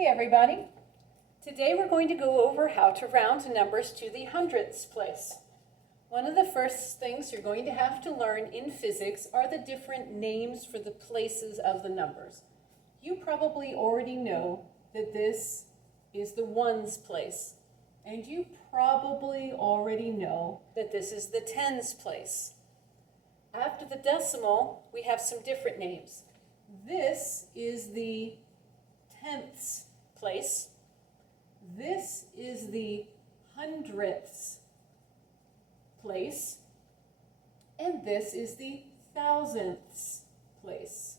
Hey everybody! Today we're going to go over how to round numbers to the hundredths place. One of the first things you're going to have to learn in physics are the different names for the places of the numbers. You probably already know that this is the ones place, and you probably already know that this is the tens place. After the decimal, we have some different names. This is the tenths place. This is the hundredths place. And this is the thousandths place.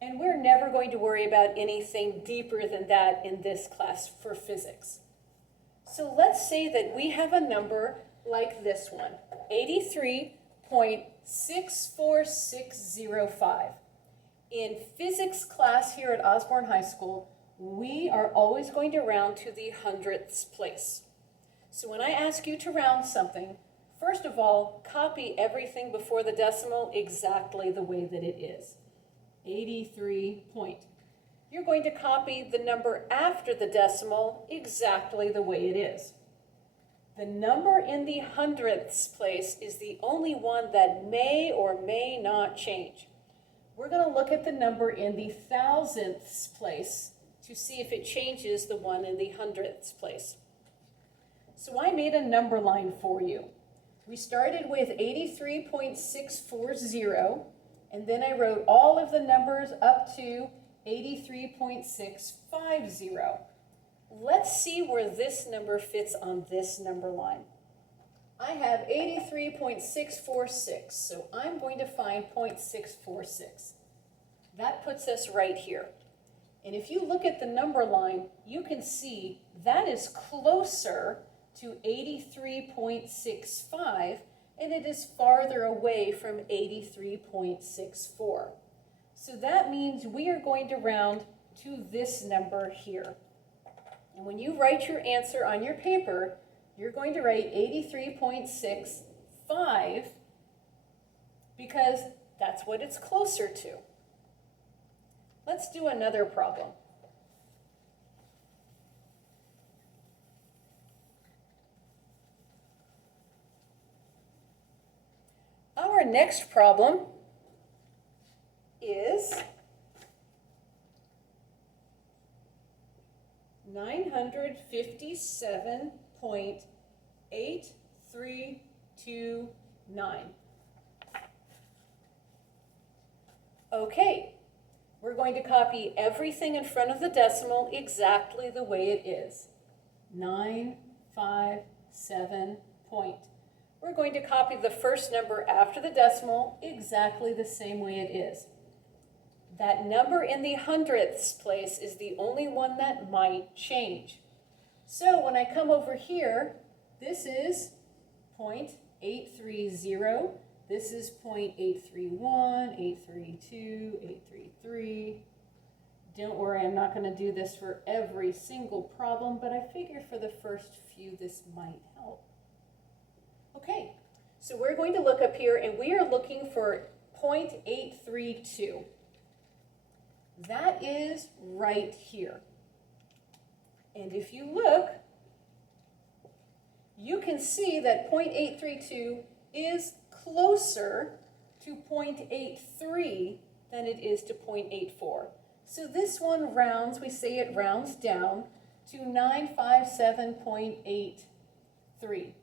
And we're never going to worry about anything deeper than that in this class for physics. So let's say that we have a number like this one, 83.64605. In physics class here at Osborne High School, we are always going to round to the hundredths place. So when I ask you to round something, first of all, copy everything before the decimal exactly the way that it is. 83 point. You're going to copy the number after the decimal exactly the way it is. The number in the hundredths place is the only one that may or may not change. We're going to look at the number in the thousandths place to see if it changes the one in the hundredths place. So I made a number line for you. We started with 83.640, and then I wrote all of the numbers up to 83.650. Let's see where this number fits on this number line. I have 83.646, so I'm going to find 0.646. That puts us right here. And if you look at the number line, you can see that is closer to 83.65, and it is farther away from 83.64. So that means we are going to round to this number here. And when you write your answer on your paper, you're going to write 83.65 because that's what it's closer to. Let's do another problem. Our next problem is 957.8329. Okay, we're going to copy everything in front of the decimal exactly the way it is. 957 point. We're going to copy the first number after the decimal exactly the same way it is. That number in the hundredths place is the only one that might change. So when I come over here, this is 0.830, this is 0.831, 832, 833. Don't worry, I'm not going to do this for every single problem, but I figure for the first few this might help. Okay, so we're going to look up here and we are looking for 0.832. That is right here. And if you look, you can see that 0.832 is closer to 0.83 than it is to 0.84. So this one rounds, we say it rounds down to 957.83.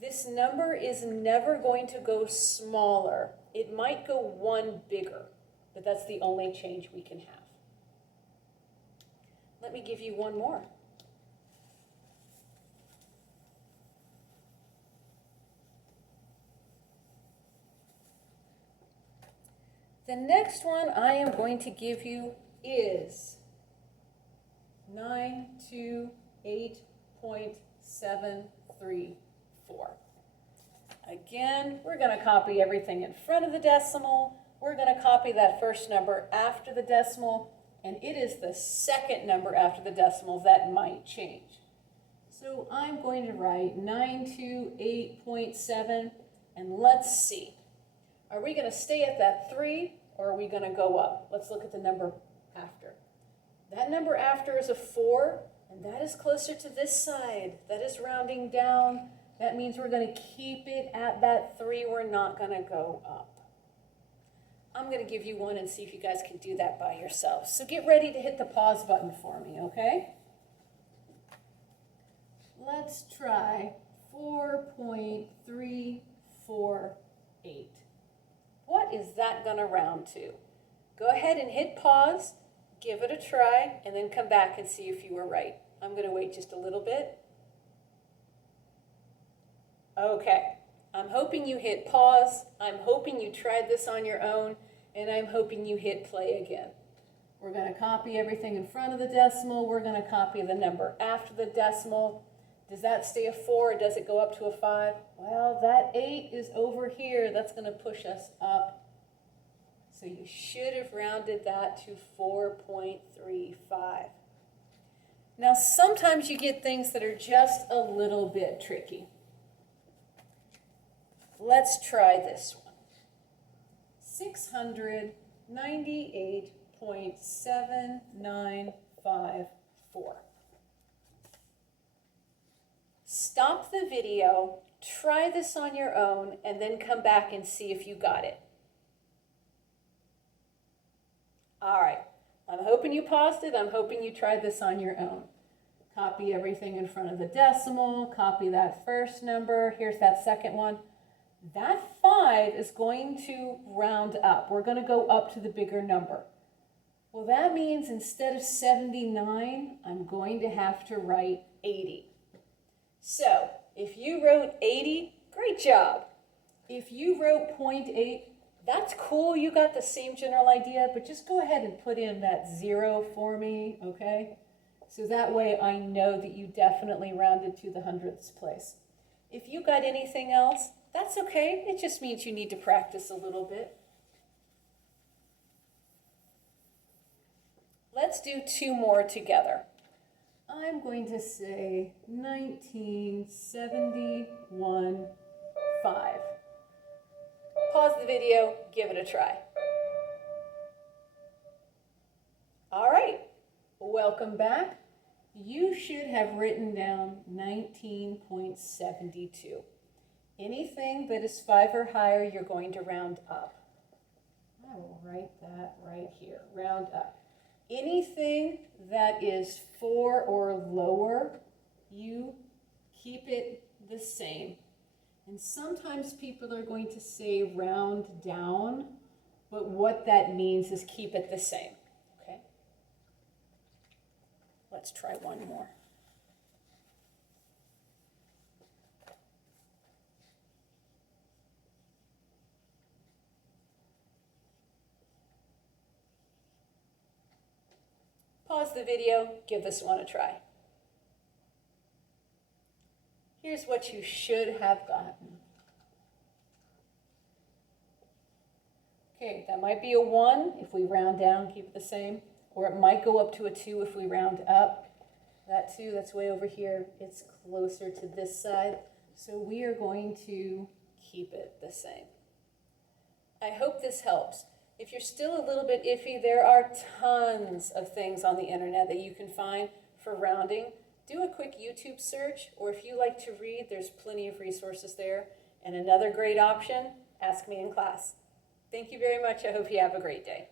This number is never going to go smaller. It might go one bigger, but that's the only change we can have. Let me give you one more. The next one I am going to give you is 928.734. Again, we're going to copy everything in front of the decimal. We're going to copy that first number after the decimal, and it is the second number after the decimal that might change. So I'm going to write 928.7, and let's see. Are we going to stay at that 3, or are we going to go up? Let's look at the number after. That number after is a 4, and that is closer to this side. That is rounding down. That means we're going to keep it at that 3. We're not going to go up. I'm going to give you one and see if you guys can do that by yourselves. So get ready to hit the pause button for me, okay? Let's try 4.348. What is that going to round to? Go ahead and hit pause, give it a try, and then come back and see if you were right. I'm going to wait just a little bit. Okay, I'm hoping you hit pause. I'm hoping you tried this on your own, and I'm hoping you hit play again. We're going to copy everything in front of the decimal. We're going to copy the number after the decimal. Does that stay a 4 or does it go up to a 5? Well, that 8 is over here. That's going to push us up. So you should have rounded that to 4.35. Now, sometimes you get things that are just a little bit tricky. Let's try this one. 698.795. Stop the video, try this on your own, and then come back and see if you got it. All right, I'm hoping you paused it. I'm hoping you tried this on your own. Copy everything in front of the decimal, copy that first number. Here's that second one. That 5 is going to round up. We're going to go up to the bigger number. Well, that means instead of 79, I'm going to have to write 80. So, if you wrote 80, great job. If you wrote 0.8, that's cool. You got the same general idea, but just go ahead and put in that 0 for me, okay? So that way I know that you definitely rounded to the hundredths place. If you got anything else, that's okay. It just means you need to practice a little bit. Let's do 2 more together. I'm going to say 1971.5. Pause the video, give it a try. All right, welcome back. You should have written down 19.72. Anything that is 5 or higher, you're going to round up. I will write that right here, round up. Anything that is 4 or lower, you keep it the same. And sometimes people are going to say round down, but what that means is keep it the same, okay? Let's try one more. Pause the video, give this one a try. Here's what you should have gotten. Okay, that might be a 1 if we round down, keep it the same. Or it might go up to a 2 if we round up. That 2, that's way over here. It's closer to this side. So we are going to keep it the same. I hope this helps. If you're still a little bit iffy, there are tons of things on the internet that you can find for rounding. Do a quick YouTube search, or if you like to read, there's plenty of resources there. And another great option, ask me in class. Thank you very much. I hope you have a great day.